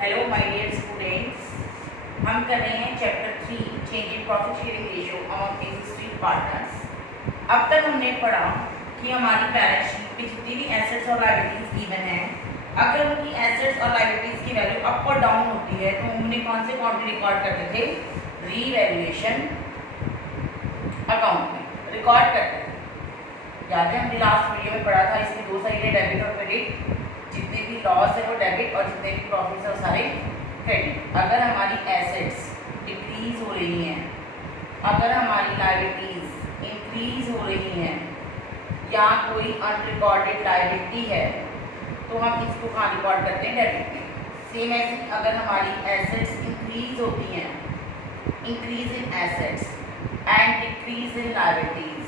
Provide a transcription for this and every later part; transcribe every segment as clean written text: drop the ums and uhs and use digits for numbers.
Hello my dear students, हम कर रहे हैं chapter 3 change in profit sharing ratio among existing partners. अब तक हमने पढ़ा कि हमारी बैलेंस शीट पे जितनी भी एसेट्स और लायबिलिटीज गिवन है, अगर उनकी एसेट्स और लायबिलिटीज की वैल्यू अप और डाउन होती है तो हमने कौन से अकाउंट में रिकॉर्ड करते थे? रीवैल्यूएशन अकाउंट में रिकॉर्ड करते थे। याद है हमने लास्ट वीडियो में पढ़ा था, इसकी दो साइड है, डेबिट और क्रेडिट। जितने भी लॉस है वो डेबिट और जितने भी प्रॉफिट्स है वो सारे क्रेडिट। अगर हमारी एसेट्स डिक्रीज हो रही हैं, अगर हमारी लायबिलिटीज इंक्रीज हो रही हैं या कोई अनरिकॉर्डेड लायबिलिटी है तो हम इसको कहाँ रिकॉर्ड करते हैं? डेबिट में। सेम ऐसे अगर हमारी एसेट्स इंक्रीज होती हैं, increase in assets and decrease in liabilities,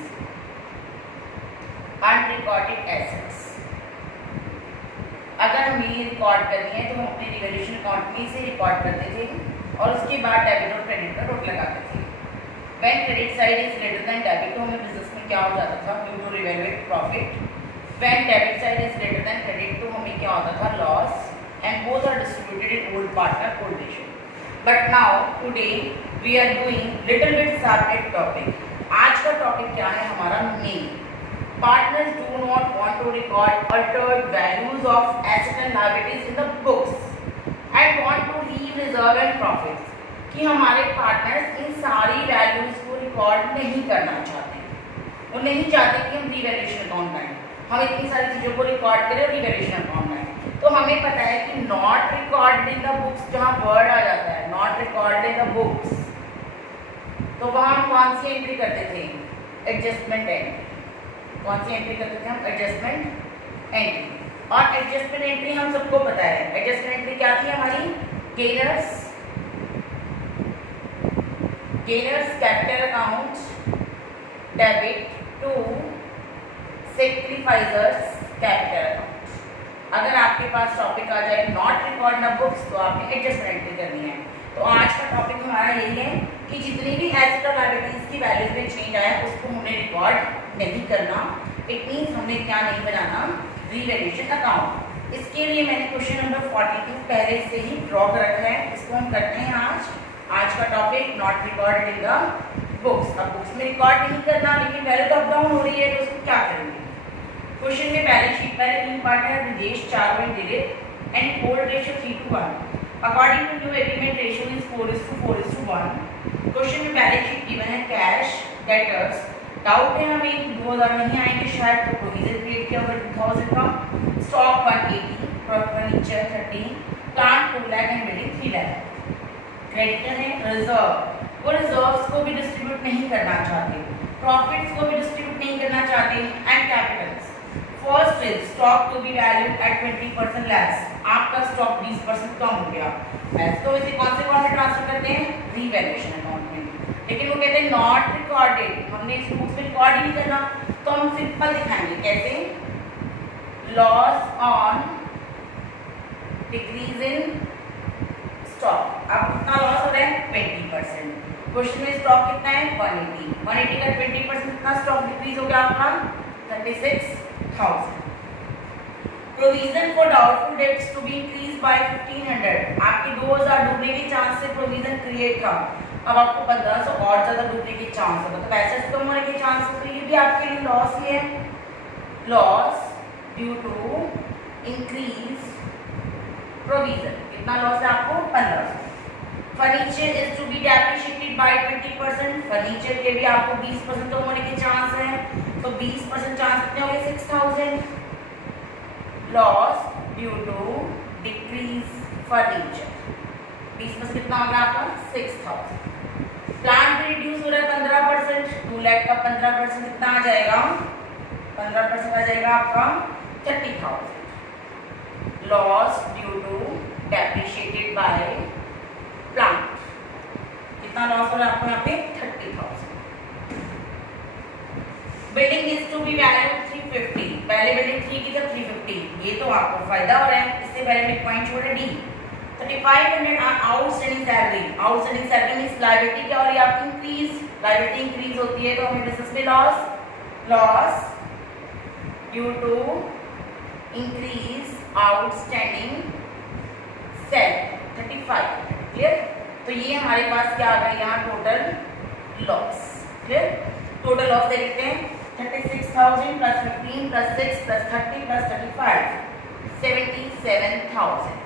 unrecorded assets अगर हमें ये रिकॉर्ड करनी है तो हम अपने रिवैल्यूएशन अकाउंट में इसे रिकॉर्ड करते थे और उसके बाद डेबिट और क्रेडिट का टोटल लगाते थे। When credit side is greater than debit तो हमें बिजनेस में क्या हो जाता था? Due to revaluate profit. When debit side is greater than credit तो हमें क्या होता था? Loss. And both are distributed in old partner old ratio. But now today we are doing little bit separate topic. आज का topic क्या है हमारा? Main partners do not want to record altered values of assets and liabilities in the books and want to leave reserve and profits। कि हमारे partners in सारी values को record नहीं करना चाहते, वो नहीं चाहते कि हम रिवैल्यूएशन अकाउंट बनाएं, हम इतनी सारी चीज़ों को रिकॉर्ड करें और रिवैल्यूएशन अकाउंट बनाएं। तो हमें पता है कि not record in the books जहाँ वर्ड आ जाता है not record in the books, तो वहाँ हम कौन सी एंट्री करते थे? Adjustment entry. कौन सी एंट्री करते थे हम? Adjustment entry. और एडजस्टमेंट एंट्री हम सबको पता है, एडजस्टमेंट एंट्री क्या थी हमारी? Gainers capital account debit to sacrificers capital account. अगर आपके पास टॉपिक आ जाए नॉट रिकॉर्ड इन बुक्स तो आपने एडजस्टमेंट एंट्री करनी है। तो आज का टॉपिक हमारा यही है कि जितनी भी एसेट और लायबिलिटीज की वैल्यूज में चेंज आया उसको हमने रिकॉर्ड नहीं करना। इट मीन्स हमने क्या नहीं बनाना? Revaluation account. इसके लिए मैंने क्वेश्चन नंबर 42 पहले से ही ड्रॉ कर रखा है, इसको हम करते हैं आज का topic not recorded in the books. अब बुक्स में रिकॉर्ड नहीं करना लेकिन वैल्यू तो अप डाउन हो रही है तो उसको क्या करेंगे? क्वेश्चन में बैलेंस शीट पहले 3 पार्ट है, विदेश 4 में Dilip and old ratio 3:1। According to new agreement ratio is 4:4:1। Question में बैलेंस शीट गिवन है कैश डेटर्स। डाउट है हमें कि 2000 नहीं आएंगे शायद, तो प्रोविजन क्रिएट किया होगा 2000 का। Stock 180, furniture 13, plant 2 lakh and building 3 lakh. Creditor है रिजर्व, वो रिजर्व्स को भी डिस्ट्रीब्यूट नहीं करना चाहते, प्रॉफिट्स को भी डिस्ट्रीब्यूट नहीं करना चाहते। And capitals first is stock to be valued at 20% less. आपका स्टॉक 20% कम हो गया, तो इसे कौन से अकाउंट में ट्रांसफर करते हैं? रीवैल्यूएशन अकाउंट में। लेकिन वो कहते हैं नॉट रिकॉर्डेड, हमने इस बुक्स में रिकॉर्ड ही नहीं करना, तो हम सिंपल दिखाएंगे कैसे? Loss on decrease in stock. अब कितना लॉस हो रहा है? 20%। क्वेश्चन में स्टॉक कितना है? 180 का 20% कितना स्टॉक डिक्रीज हो गया आपका? 36,000। Provision for doubtful debts to be increase by 1500। आपके 2000 डूबने के चांस से प्रोविजन क्रिएट था, अब आपको 1500 और ज्यादा डूबने के चांस है, मतलब एसेट्स कम होने के चांस है, तो ये भी आपके लिए लॉस ही है। Loss due to increase provision. कितना लॉस है आपको? 1500। Furniture is to be depreciated by 20%। Furniture के भी आपको 20% कम होने के चांस है, तो 20% चांस कितने हो गए? 6000। Loss due to decrease furniture, 20% कितना होगा आपका? 6000। प्लांट रिड्यूस हो रहा है 15%, 2 लाख का 15% कितना आ जाएगा? 15% आ जाएगा आपका 30,000। Loss due to depreciated by plant, कितना लॉस हो रहा है आपको यहाँ पे? 30,000। Building is to be valued 350। पहले बिल्डिंग 3 की था 350, ये तो आपको फायदा हो रहा है। इससे पहले में पॉइंट छोड़ा D. 3500 outstanding salary. Outstanding salary means liability क्या हो रही है आपकी? इंक्रीज। लायबिलिटी इंक्रीज होती है तो हमें बिजनेस में loss due to increase outstanding salary. तो ये हमारे पास क्या आ गया यहाँ टोटल लॉस। फिर टोटल लॉस देख लेते हैं 36,000 plus 15 plus 6 plus 30 plus 35 77,000।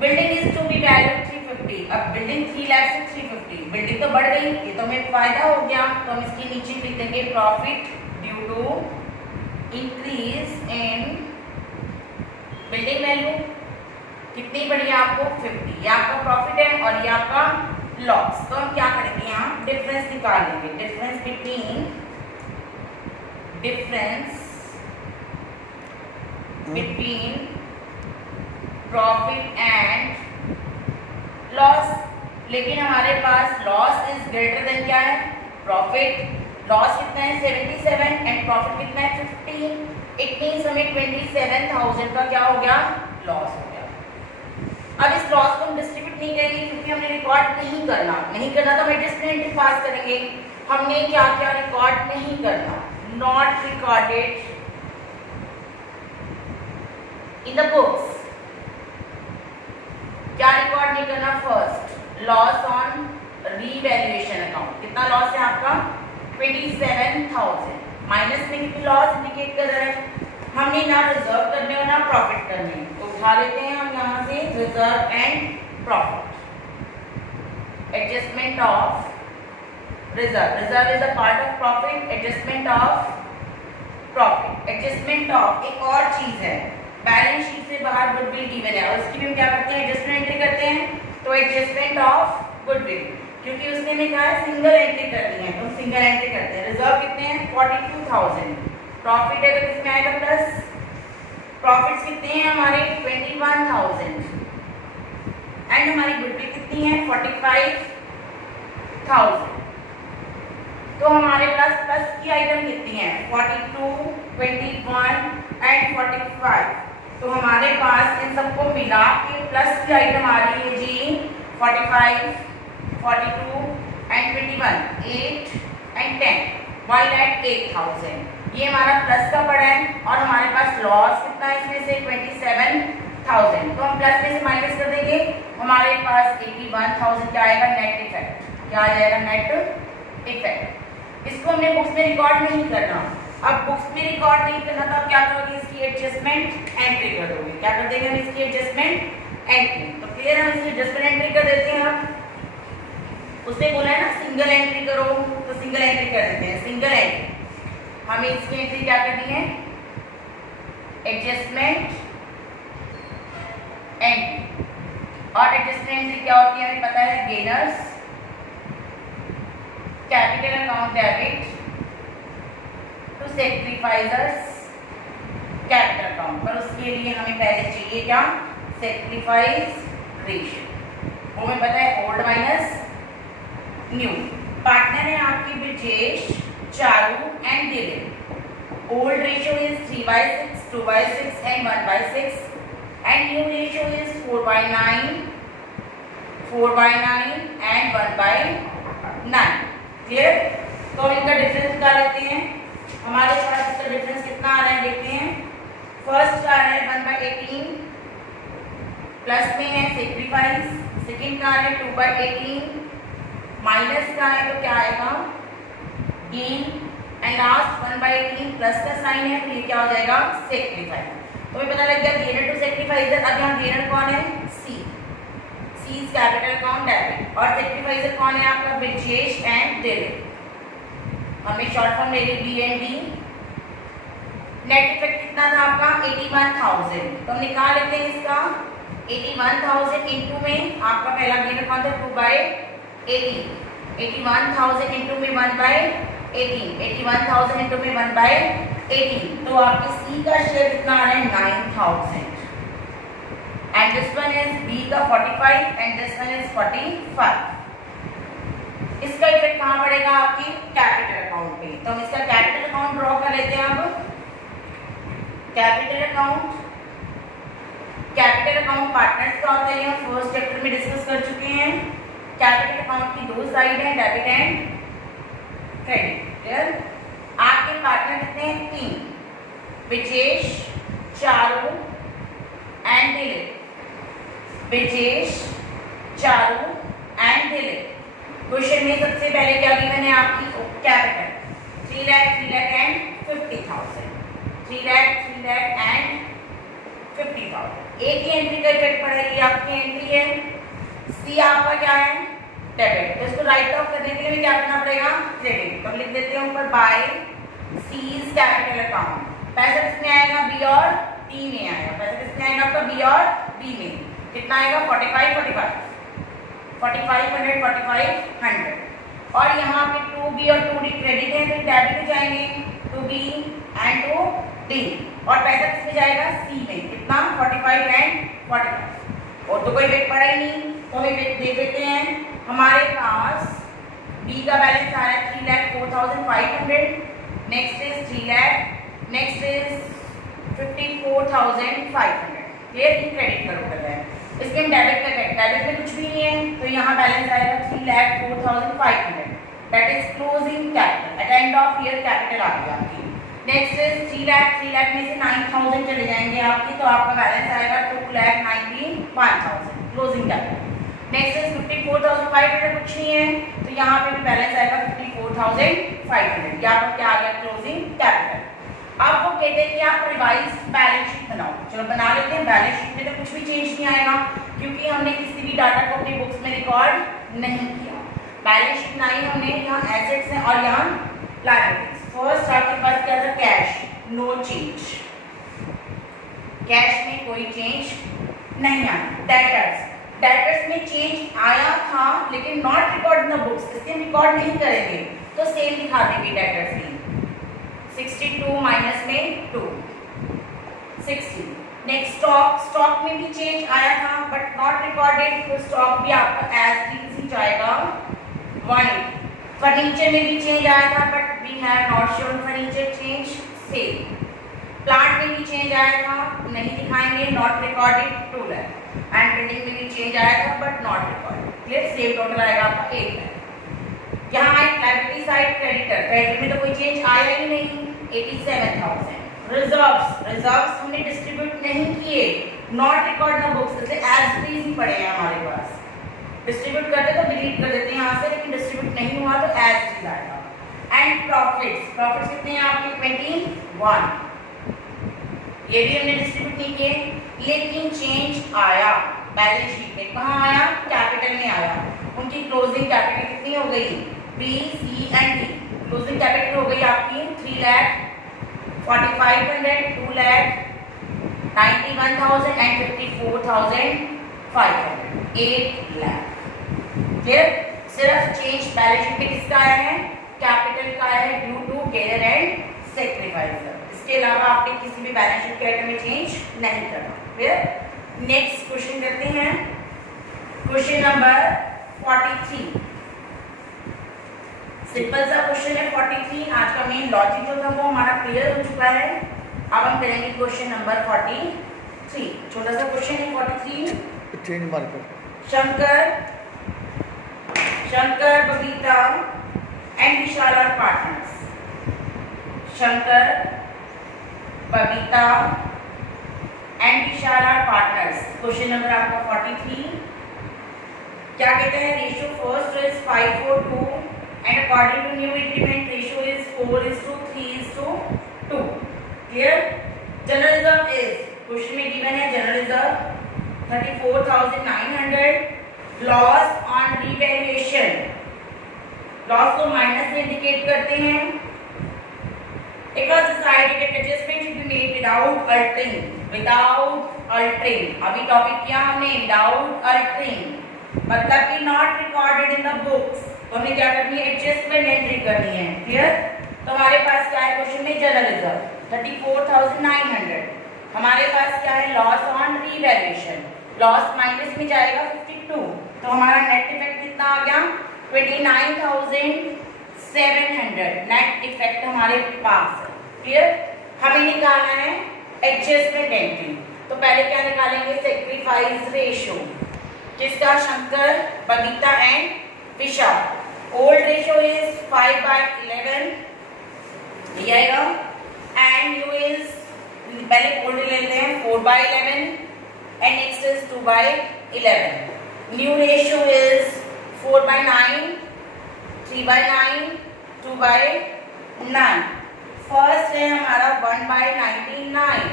Building is to be valued 350। अब बिल्डिंग 3 लाख से 350, बिल्डिंग तो बढ़ गई, ये तो हमें फायदा हो गया। तो हम इसके नीचे लिख देंगे profit due to increase in building value. कितनी बढ़ी है आपको 50, ये आपका प्रॉफिट है और ये आपका लॉस। तो हम क्या करेंगे यहाँ डिफरेंस निकाल लेंगे। Difference between profit and loss. लेकिन हमारे पास लॉस इज ग्रेटर देन क्या है प्रॉफिट। लॉस कितना है 77 एंड प्रॉफिट कितना है 50। इट मींस हमें 27,000 का क्या हो गया लॉस हो गया। अब इस लॉस को हम डिस्ट्रीब्यूट नहीं करेंगे क्योंकि हमने रिकॉर्ड नहीं करना तो हम एडजस्टमेंट एंट्री पास करेंगे। हमने क्या क्या रिकॉर्ड नहीं करना, not recorded in the books. क्या रिकॉर्ड नहीं करना, first loss on revaluation account. कितना लॉस है आपका 27,000। माइनस में कितनी लॉस इंडिकेट कर रहा है, हमने ना रिजर्व करने और ना प्रॉफिट करने। तो उठा लेते हैं हम यहाँ से reserve and profit. Adjustment of reserve is a part of profit, adjustment of profit. Adjustment of एक और चीज है, बैलेंस शीट से बाहर गुडविल गिवन है और उसकी भी हम क्या करते हैं एडजस्टमेंट एंट्री करते हैं। तो एडजस्टमेंट ऑफ गुडविल, क्योंकि उसने हमें कहा है सिंगल एंट्री करनी है तो हम सिंगल एंट्री करते हैं। रिजर्व कितने हैं 42,000, प्रॉफिट है तो किसमें आएगा प्लस। प्रॉफिट्स कितने हैं हमारे 21,000 एंड हमारी गुडविल कितनी है 45,000। तो हमारे पास प्लस की आइटम कितनी है 42, 21 एंड 45। तो हमारे पास इन सबको मिला के प्लस की आइटम आ रही है जी 45, 42 एंड 21, 8 एंड 10, वाइल एट 8,000। ये हमारा प्लस का पड़ा है और हमारे पास लॉस कितना है इसमें से 27,000। तो हम प्लस में से माइनस कर देंगे, हमारे पास 81,000 क्या आएगा नेट इफेक्ट। क्या आ जाएगा नेट इफेक्ट। इसको हमने बुक्स में रिकॉर्ड नहीं करना। अब बुक्स में रिकॉर्ड नहीं करना तो आप क्या करोगे इसकी एडजस्टमेंट एंट्री कर दोगे। क्या कर देंगे हम इसकी एडजस्टमेंट एंट्री। तो क्लियर है, हम इसकी एडजस्टमेंट एंट्री कर देते हैं। हम उसने बोला है ना सिंगल एंट्री करो तो सिंगल एंट्री कर देते हैं। सिंगल एंट्री हमें इसकी एंट्री क्या करनी है एडजस्टमेंट एंट्री। और एडजस्टमेंट एंट्री क्या होती है हमें पता है gainers capital account debit to sacrificers capital account. पर उसके लिए हमें पहले चाहिए क्या सैक्रिफाइस रेशियो। वो हमें पता है ओल्ड माइनस न्यू। पार्टनर है आपकी Brijesh, Charu and Dilip. Old ratio is 3/6, 2/6 and 1/6 and new ratio is 4/9, 4/9 and 1/9। Clear. तो हम इनका डिफरेंस निकाल लेते हैं। हमारे पास इसका डिफरेंस कितना आ रहा है देखते हैं। फर्स्ट का आ रहा है 1/18, प्लस में है सैक्रिफाइस। सेकंड का आ रहा है 2/18, माइनस का है तो क्या आएगा गेन एंड लास्ट 1/18 प्लस का साइन है तो ये क्या हो जाएगा सैक्रिफाइस। तो हमें पता लग गया गेनर टू सैक्रिफाइजर। अब यहाँ गेनर कौन है सी इज कैपिटल अकाउंट डेबिट और सैक्रिफाइजर कौन है आपका ब्रिजेश एंड दिलीप। हमने शॉर्ट फॉर्म ले ली BND। नेट इफेक्ट कितना था आपका 81,000। तो हम निकाल लेते हैं इसका 81,000 इंटू में आपका पहला गेनर कौन था 2/18। 81,000 इंटू में 1/18, 81,000 इंटू में 1/18। तो आपके सी का शेयर कितना आ रहा है 9,000 and this one is B का 45 एंड दिस वन इज 45। इसका इफेक्ट कहाँ पड़ेगा आपकी कैपिटल अकाउंट पे। तो हम इसका कैपिटल अकाउंट ड्रॉ कर लेते हैं। अब कैपिटल अकाउंट पार्टनर्स का होता है, हम फर्स्ट चैप्टर में डिस्कस कर चुके हैं। कैपिटल अकाउंट की दो साइड है डेबिट एंड क्रेडिट। क्लियर। आपके पार्टनर कितने हैं 3, ब्रिजेश, चारू एंड दिलीप। ब्रिजेश, क्वेश्चन में सबसे पहले क्या गिवन है आपकी capital 3 lakh and 50,000, 3 lakh and 50,000। एक ही एंट्री का इफेक्ट पड़ेगी, आपकी एंट्री है सी, आपका क्या है डेबिट, तो इसको राइट ऑफ करने के लिए क्या करना पड़ेगा क्रेडिट। तो लिख देते हैं ऊपर बाय सीज कैपिटल अकाउंट। पैसा किसमें आएगा बी और डी में आएगा, पैसा किसमें आएगा आपका बी और डी में, कितना आएगा 4500 और यहाँ पे 2B और 2D क्रेडिट है तो डेबिट हो जाएंगे 2B एंड 2D और पैसा किसमें जाएगा सी में, कितना 45 एंड 45 और तो कोई इफेक्ट पड़ा ही नहीं तो हम इफेक्ट दे देते हैं। हमारे पास B का बैलेंस आ रहा है 3,04,500, next is 3 lakh, next is 54,500। ये क्रेडिट का टोटल है, इसके हम डेबिट का डेबिट में कुछ भी नहीं है तो यहाँ बैलेंस आएगा 3,04,500, that is closing capital at end of year capital आ गई आपकी। नेक्स्ट इज 3 लाख में से 9,000 चले जाएंगे आपकी तो आपका बैलेंस आएगा 2,91,000 क्लोजिंग कैपिटल। नेक्स्ट इज 54,500 कुछ नहीं है तो यहाँ पे भी बैलेंस आएगा 54,500, यहाँ पर क्या आ गया क्लोजिंग कैपिटल। अब वो कहते हैं कि आप रिवाइज्ड बैलेंस शीट बनाओ, चलो बना लेते हैं। बैलेंस शीट में तो कुछ भी चेंज नहीं आएगा क्योंकि हमने किसी भी डाटा को अपनी बुक्स में रिकॉर्ड नहीं किया। बैलेंस शीट बनाई हमने, यहाँ एसेट्स हैं और यहाँ लायबिलिटीज। फर्स्ट आपके पास क्या था कैश, नो चेंज, कैश में कोई चेंज नहीं आया। डेटर्स, डेटर्स में चेंज आया था लेकिन not record in the books, इसलिए हम रिकॉर्ड नहीं करेंगे तो सेम दिखा देंगे डेटर्स में 62 माइनस में 2 60। नेक्स्ट स्टॉक, स्टॉक में भी चेंज आया था बट नॉट रिकॉर्डेड तो स्टॉक भी आपका एज इट इज जाएगा 180। फर्नीचर में भी चेंज आया था but we have not shown furniture change, same. Plant में भी चेंज आया था, नहीं दिखाएंगे, not recorded 2 lakh. And building में भी चेंज आया था but not recorded, clear, same total आएगा आपका 8 लाख। यहाँ आए लायबिलिटी साइड क्रेडिटर, क्रेडिट में तो कोई चेंज आया ही नहीं 87,000। रिजर्व्स, रिजर्व्स हमने डिस्ट्रीब्यूट नहीं किए, नॉट रिकॉर्ड द बुक्स, इसलिए एज इट इज ही पड़े हैं हमारे पास। डिस्ट्रीब्यूट करते तो डिलीट कर देते हैं यहाँ से, लेकिन डिस्ट्रीब्यूट नहीं हुआ तो एज इट इज आएगा। एंड प्रॉफिट्स, प्रॉफिट्स कितने हैं आपके 21, ये भी हमने डिस्ट्रीब्यूट नहीं किए लेकिन चेंज आया बैलेंस शीट में, कहाँ आया कैपिटल में आया। उनकी क्लोजिंग कैपिटल कितनी हो गई B C and D, closing capital हो गई आपकी 3,45,000, 2,91,000 एंड 54,500, 8 लाख। क्लियर, सिर्फ चेंज बैलेंस शीट में किसका आया है कैपिटल का है due to gainer and sacrifice, इसके अलावा आपने किसी भी बैलेंस शीट के आइटम में चेंज नहीं करना। क्लियर। नेक्स्ट क्वेश्चन करते हैं, क्वेश्चन नंबर 43। सिंपल सा क्वेश्चन है 43। आज का मेन लॉजिक जो था वो हमारा क्लियर हो चुका है। अब हम करेंगे क्वेश्चन नंबर 43। छोटा सा क्वेश्चन है 43। Change marker, Shankar Babita and Vishal are partners. Shankar Babita and Vishal are partners. Question number आपका 43। क्या कहते हैं, ratio first is 5:4:2 and according to new agreement ratio is 4:3:2। Clear. General reserve is, question में गिवन है general reserve 34,900, loss on revaluation, loss को minus से indicate करते हैं। It was decided that adjustment should be made without altering, without altering। अभी topic किया हमने without altering, मतलब कि not recorded in the books, तो हमें क्या करनी है एडजस्टमेंट एंट्री करनी है। क्लियर। तो हमारे पास क्या है क्वेश्चन में जनरल रिजर्व 34,900, हमारे पास क्या है loss on revaluation, loss minus में जाएगा 52, तो हमारा नेट इफेक्ट कितना आ गया 29,700 नेट इफेक्ट हमारे पास है। क्लियर। हमें निकालना है एडजस्टमेंट एंट्री, तो पहले क्या निकालेंगे सेक्रीफाइस रेशियो, जिसका Shankar Babita and Vishal. Old ratio is 5/11 ये आएगा एंड यू इज, पहले ओल्ड ले लेते हैं 4/11 and next is 2/11। New ratio is 4/9 3/9, 2/9। First है हमारा 1/99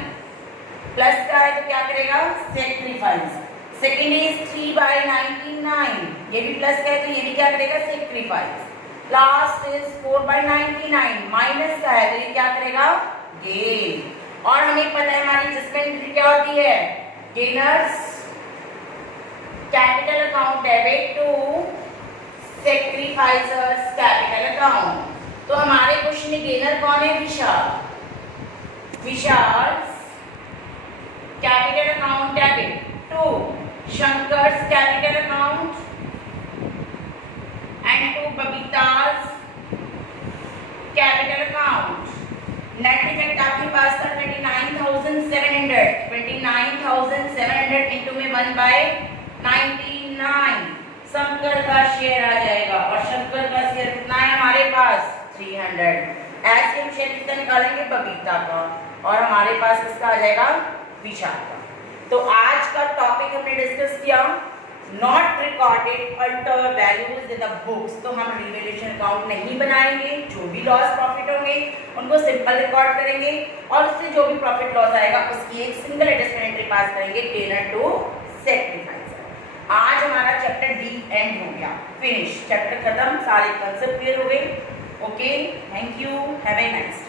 प्लस का है तो क्या करेगा सेक्रीफाइस। सेकेंड इज 3/99, ये भी प्लस का है तो ये भी क्या करेगा सेक्रीफाइस। लास्ट इज 4/99 माइनस का है तो ये क्या करेगा गेन। और हमें पता है हमारी एडजस्टमेंट एंट्री क्या होती है, gainers capital account debit to sacrificers capital account. तो हमारे क्वेश्चन में गेनर कौन है, Vishal. Vishal capital account debit to शंकर्स कैपिटल अकाउंट एंड टू बबीताज कैपिटल अकाउंट। नेट इफेक्ट आपके पास था 29,700 इंटू में 1/99 शंकर का शेयर आ जाएगा और शंकर का शेयर कितना है हमारे पास 300। ऐसे हम शेयर कितना निकालेंगे बबीता का और हमारे पास किसका आ जाएगा विशाल का। तो आज का टॉपिक हमने डिस्कस किया not recorded alter values in the books. तो हम रिवैल्यूएशन अकाउंट नहीं बनाएंगे, जो भी लॉस प्रॉफिट होंगे उनको सिंपल रिकॉर्ड करेंगे और उससे जो भी प्रॉफिट लॉस आएगा उसकी एक सिंगल एडजस्टमेंट एंट्री पास करेंगे गेनर टू सेक्रीफाइजर। आज हमारा चैप्टर डी एंड हो गया, फिनिश, चैप्टर खत्म, सारे कंसेप्ट क्लियर हो गए। Okay, thank you, have a nice day.